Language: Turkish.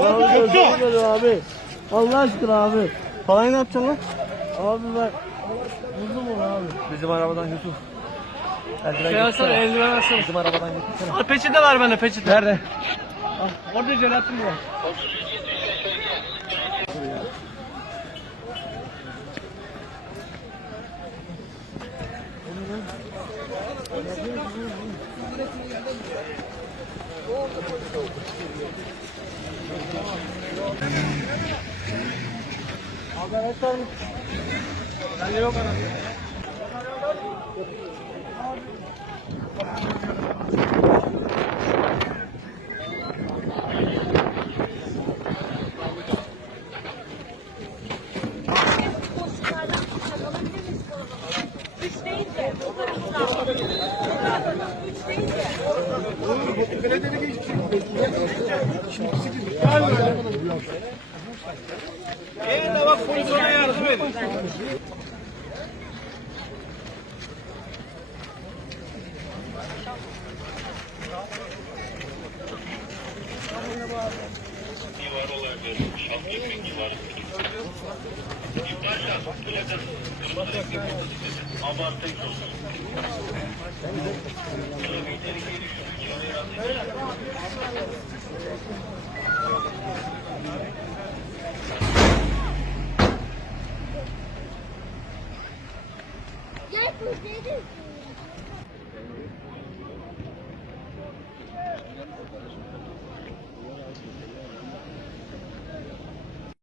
Abi abi. Allah aşkına abi. Parayı ne yapacaksın lan? Abi ben buldum onu abi. Bizim arabadan Yusuf. Eldiven Şey alsana eldiven alsana. Bizim arabadan getirsene. Al peçete var bende peçete. Nerede? Orada jelatin var. Üç deyince. Bu taraftan. Üç deyince. Elinde bak pozisyona yardım edin. Gel kız dedi.